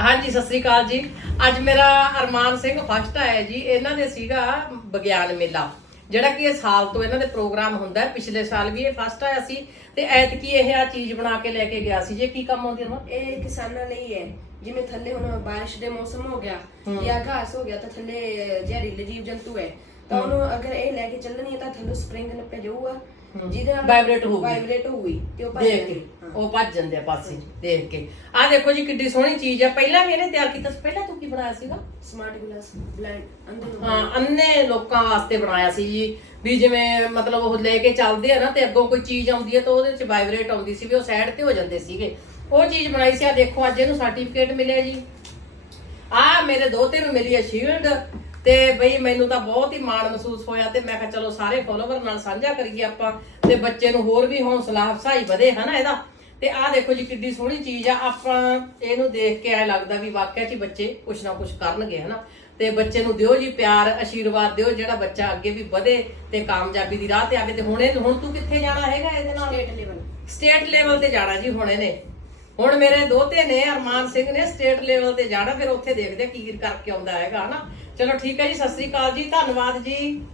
ਹਾਂਜੀ ਸਤਿ ਸ੍ਰੀ ਅਕਾਲ ਜੀ। ਅੱਜ ਮੇਰਾ ਅਰਮਾਨ ਸਿੰਘ ਫਸਟ ਆਇਆ ਜੀ। ਇਹਨਾਂ ਦੇ ਸੀਗਾ ਵਿਗਿਆਨ ਮੇਲਾ ਜਿਹੜਾ ਕਿ ਇਹ ਸਾਲ ਤੋਂ ਇਹਨਾਂ ਦੇ ਪ੍ਰੋਗਰਾਮ ਹੁੰਦਾ ਹੈ। ਪਿਛਲੇ ਸਾਲ ਵੀ ਇਹ ਫਸਟ ਆਇਆ ਸੀ ਤੇ ਐਤਕੀ ਇਹ ਆ ਚੀਜ਼ ਬਣਾ ਕੇ ਲੈ ਕੇ ਗਿਆ ਸੀ। ਜੇ ਕੀ ਕੰਮ ਆਉਂਦੀ ਹੈ ਇਹ ਕਿਸਾਨਾਂ ਲਈ ਹੈ। ਜਿਵੇਂ ਥੱਲੇ ਹੁਣ ਬਾਰਿਸ਼ ਦੇ ਮੌਸਮ ਹੋ ਗਿਆ ਜਾਂ ਘਾਸ ਹੋ ਗਿਆ ਤਾਂ ਥੱਲੇ ਜ਼ਹਿਰੀਲੇ ਜੀਵ ਜੰਤੂ ਹੈ। ਤਾਂ ਉਹਨੂੰ ਅਗਰ ਇਹ ਲੈ ਕੇ ਚੱਲਣੀ ਹੈ ਤਾਂ ਥੱਲੇ ਸਪਰਿੰਗ ਨੱਪਿਆ ਜਾਊਗਾ। ਜਿਹਦੇ ਨਾਲ Vibrate ਹੋਊਗੀ। ਵਾਈਬ੍ਰੇਟ ਹੋਊਗੀ ਤੇ ਉਹ ਭੱਜ ਦੇਖ ਕੇ। ਜਾਏਗੀ ਹਾਂ। ਉਹ ਭੱਜ ਜਾਂਦੇ ਆ ਪਾਸੇ ਦੇਖ ਕੇ। ਆਹ ਦੇਖੋ ਜੀ ਕਿੱਡੀ ਸੋਹਣੀ ਚੀਜ਼ ਆ। ਪਹਿਲਾਂ ਵੀ ਇਹਨੇ ਤਿਆਰ ਕੀਤਾ ਸੀ। ਪਹਿਲਾਂ ਤੂੰ ਕੀ ਬਣਾਇਆ ਸੀਗਾ? ਸਮਾਰਟ ਗਲਾਸ ਬਲਾਈਂਡ ਅੰਦਰ ਹਾਂ ਅੰਨੇ ਲੋਕਾਂ ਵਾਸਤੇ ਬਣਾਇਆ ਸੀ ਜੀ। ਵੀ ਜਿਵੇਂ ਮਤਲਬ ਉਹ ਲੈ ਕੇ ਚੱਲਦੇ ਆ ਨਾ ਤੇ ਅੱਗੋਂ ਕੋਈ ਚੀਜ਼ ਆਉਂਦੀ ਹੈ ਤਾਂ ਉਹਦੇ ਵਿੱਚ ਵਾਈਬ੍ਰੇਟ ਆਉਂਦੀ ਸੀ ਵੀ ਉਹ ਸਾਈਡ ਤੇ ਹੋ ਜਾਂਦੇ ਸੀਗੇ। ਉਹ ਚੀਜ਼ ਬਣਾਈ ਸੀ। ਆ ਦੇਖੋ ਅੱਜ ਇਹਨੂੰ ਸਰਟੀਫਿਕੇਟ ਮਿਲਿਆ ਜੀ। ਆ ਮੇਰੇ ਦੋਤੇ ਨੂੰ ਮਿਲੀ ਹੈ ਸ਼ੀਲਡ ਤੇ ਬਈ ਮੈਨੂੰ ਤਾਂ ਬਹੁਤ ਹੀ ਮਾਣ ਮਹਿਸੂਸ ਹੋਇਆ ਤੇ ਮੈਂ ਕਿਹਾ ਚਲੋ ਸਾਰੇ ਫੋਲੋਵਰ ਨਾਲ ਸਾਂਝਾ ਕਰੀਏ ਆਪਾਂ ਤੇ ਬੱਚੇ ਨੂੰ ਹੋਰ ਵੀ ਹੌਸਲਾ ਅਫਸਾਈ ਵਧੇ ਹਨਾ ਇਹਦਾ? ਤੇ ਆਹ ਦੇਖੋ ਜੀ ਕਿੱਡੀ ਸੋਹਣੀ ਚੀਜ਼ ਆ ਆਪਾਂ ਇਹਨੂੰ ਦੇਖ ਕੇ ਐ ਲੱਗਦਾ ਵੀ ਵਾਕਿਆ 'ਚ ਬੱਚੇ ਕੁਛ ਨਾ ਕੁਛ ਕਰਨਗੇ ਹਨਾ? ਤੇ ਬੱਚੇ ਨੂੰ ਦਿਓ ਜੀ ਪਿਆਰ ਆਸ਼ੀਰਵਾਦ ਦਿਓ ਜਿਹੜਾ ਬੱਚਾ ਅੱਗੇ ਵੀ ਵਧੇ ਤੇ ਕਾਮਯਾਬੀ ਦੀ ਰਾਹ ਤੇ ਆਵੇ। ਤੇ ਹੁਣ ਇਹ ਹੁਣ ਤੂੰ ਕਿੱਥੇ ਜਾਣਾ ਹੈਗਾ ਇਹਦੇ ਨਾਲ? ਸਟੇਟ ਲੈਵਲ ਸਟੇਟ ਲੈਵਲ ਤੇ ਜਾਣਾ ਜੀ ਹੁਣ ਇਹਨੇ। ਹੁਣ ਮੇਰੇ ਦੋਤੇ ਨੇ, ਅਰਮਾਨ ਸਿੰਘ ਨੇ ਸਟੇਟ ਲੈਵਲ ਤੇ ਜਾਣਾ, ਫਿਰ ਉੱਥੇ ਦੇਖਦੇ ਆ ਕੀ ਕਰਕੇ ਆਉਂਦਾ ਹੈਗਾ, ਹਨਾ? ਚਲੋ ਠੀਕ ਹੈ ਜੀ, ਸਤਿ ਸ੍ਰੀ ਅਕਾਲ ਜੀ, ਧੰਨਵਾਦ ਜੀ